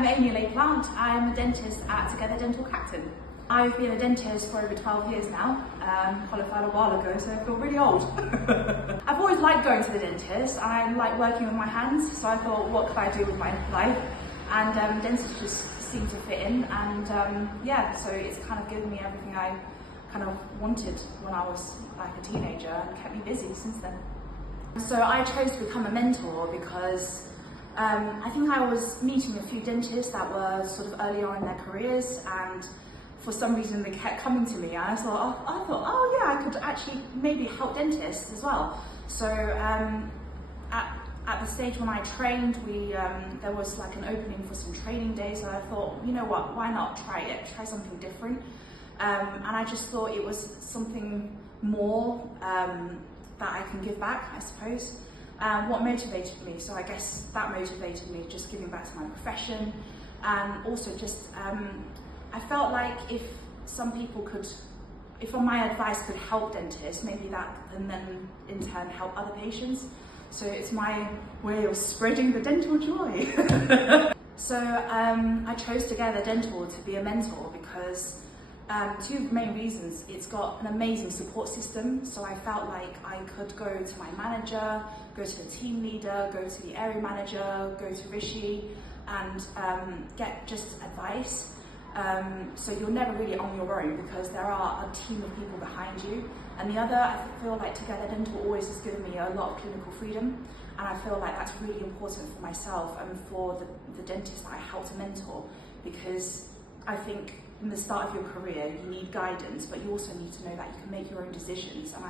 I'm Amy Lei-Plant. I'm a dentist at Together Dental Clacton. I've been a dentist for over 12 years now, qualified a while ago, so I feel really old. I've always liked going to the dentist. I like working with my hands, so I thought, what could I do with my life? And dentistry just seemed to fit in, and yeah, so it's kind of given me everything I kind of wanted when I was like a teenager and kept me busy since then. So I chose to become a mentor because I think I was meeting a few dentists that were sort of early on in their careers, and for some reason they kept coming to me, and I thought, oh yeah, I could actually maybe help dentists as well. So at the stage when I trained, there was like an opening for some training days, and I thought, you know what, why not try it, try something different. And I just thought it was something more that I can give back, I suppose. What motivated me, so I guess that motivated me, just giving back to my profession, and also just I felt like if some people could, if my advice could help dentists, maybe that can then in turn help other patients. So it's my way of spreading the dental joy. So I chose Together Dental to be a mentor because two main reasons. It's got an amazing support system, so I felt like I could go to my manager, go to the team leader, go to the area manager, go to Rishi, and get just advice. So you're never really on your own because there are a team of people behind you. And the other, I feel like Together Dental always has given me a lot of clinical freedom, and I feel like that's really important for myself and for the dentists that I help to mentor, because I think in the start of your career you need guidance, but you also need to know that you can make your own decisions, and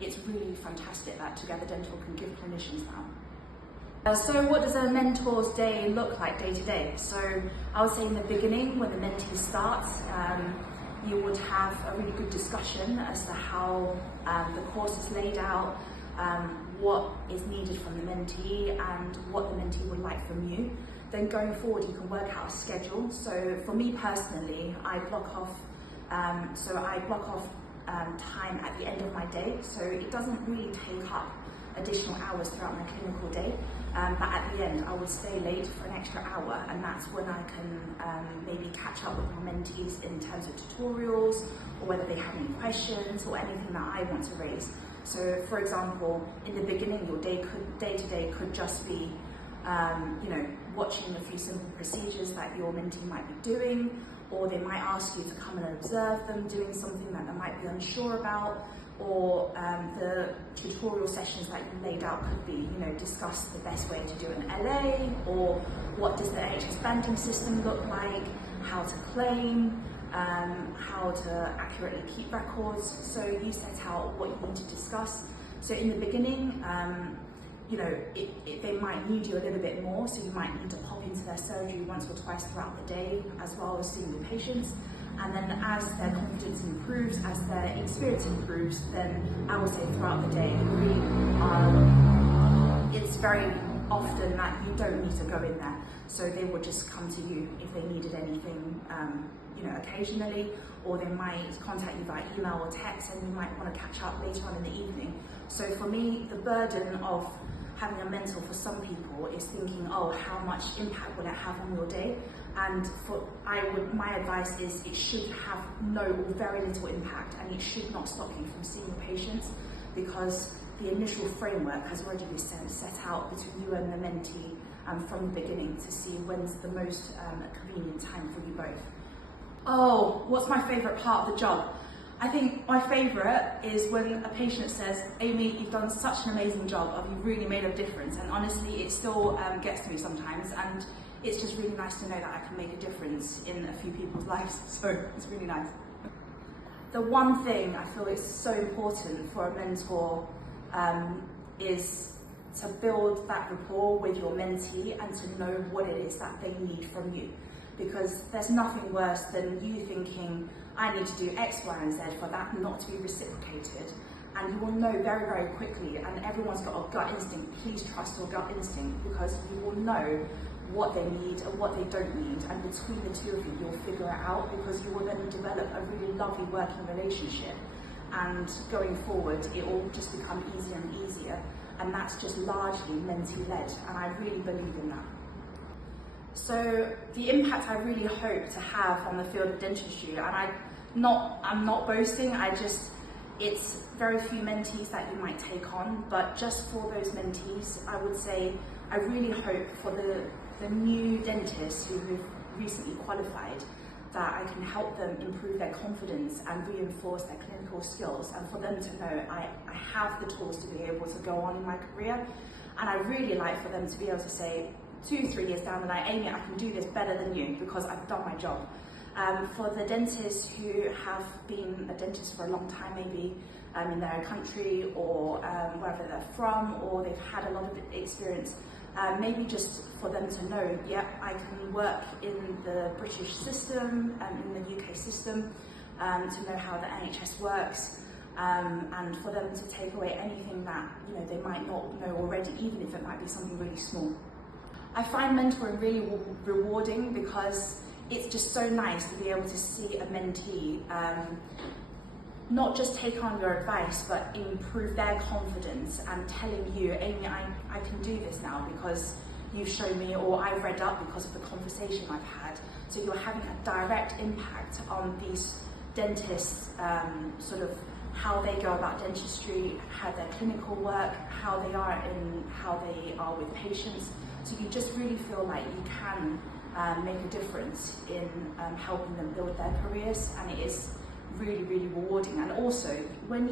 it's really fantastic that Together Dental can give clinicians that. So what does a mentor's day look like day to day? So I would say in the beginning, when the mentee starts, you would have a really good discussion as to how the course is laid out, what is needed from the mentee and what the mentee would like from you. Then going forward, you can work out a schedule. So for me personally, I block off time at the end of my day, so it doesn't really take up additional hours throughout my clinical day, but at the end I would stay late for an extra hour, and that's when I can maybe catch up with my mentees in terms of tutorials, or whether they have any questions or anything that I want to raise. So for example, in the beginning, your day to day could just be watching a few simple procedures that your mentee might be doing, or they might ask you to come and observe them doing something that they might be unsure about, or the tutorial sessions that you laid out could be, discuss the best way to do an LA, or what does the NHS banding system look like, how to claim, how to accurately keep records. So you set out what you need to discuss. So in the beginning, they might need you a little bit more, so you might need to pop into their surgery once or twice throughout the day, as well as seeing the patients. And then as their confidence improves, as their experience improves, then I would say throughout the day, it's very often that you don't need to go in there. So they will just come to you if they needed anything, occasionally, or they might contact you by email or text, and you might want to catch up later on in the evening. So for me, the burden of having a mentor for some people is thinking, oh, how much impact will it have on your day? And my advice is it should have no or very little impact, and it should not stop you from seeing your patients, because the initial framework has already been set out between you and the mentee from the beginning to see when's the most convenient time for you both. Oh, what's my favourite part of the job? I think my favourite is when a patient says, Amy, you've done such an amazing job, you've really made a difference, and honestly it still gets to me sometimes, and it's just really nice to know that I can make a difference in a few people's lives, so it's really nice. The one thing I feel is so important for a mentor is to build that rapport with your mentee and to know what it is that they need from you. Because there's nothing worse than you thinking, I need to do X, Y, and Z for that not to be reciprocated. And you will know very, very quickly, and everyone's got a gut instinct, please trust your gut instinct, because you will know what they need and what they don't need, and between the two of you, you'll figure it out, because you will then develop a really lovely working relationship. And going forward, it will just become easier and easier, and that's just largely mentee-led, and I really believe in that. So the impact I really hope to have on the field of dentistry, and I'm not boasting, it's very few mentees that you might take on, but just for those mentees, I would say I really hope for the new dentists who have recently qualified, that I can help them improve their confidence and reinforce their clinical skills, and for them to know I have the tools to be able to go on in my career. And I really like for them to be able to say 2-3 years down the line, Amy, I can do this better than you because I've done my job. For the dentists who have been a dentist for a long time, maybe in their own country or wherever they're from, or they've had a lot of experience, maybe just for them to know, yeah, I can work in the British system, in the UK system, to know how the NHS works, and for them to take away anything that they might not know already, even if it might be something really small. I find mentoring really rewarding because it's just so nice to be able to see a mentee not just take on your advice, but improve their confidence and telling you, Amy, I can do this now because you've shown me, or I've read up because of the conversation I've had. So you're having a direct impact on these dentists, sort of how they go about dentistry, how their clinical work, how they are with patients. So you just really feel like you can make a difference in helping them build their careers, and it is really, really rewarding. And also, when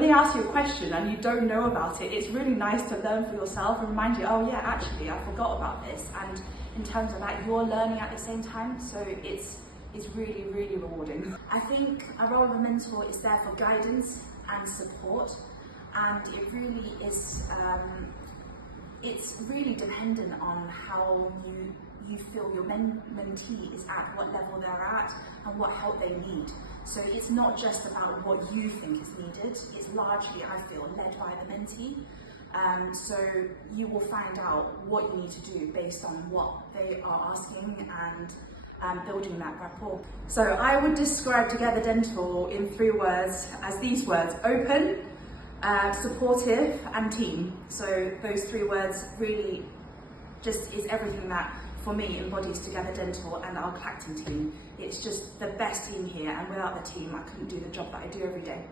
they ask you a question and you don't know about it, it's really nice to learn for yourself and remind you, oh yeah, actually I forgot about this. And in terms of that, you're learning at the same time, so it's really, really rewarding. I think a role of a mentor is there for guidance and support, and it really is, it's really dependent on how you feel your mentee is at, what level they're at, and what help they need. So it's not just about what you think is needed, it's largely, I feel, led by the mentee. So you will find out what you need to do based on what they are asking, and building that rapport. So I would describe Together Dental in 3 words as these words: open, supportive, and team. So those 3 words really just is everything that, for me, embodies Together Dental and our Clacton team. It's just the best team here, and without the team I couldn't do the job that I do every day.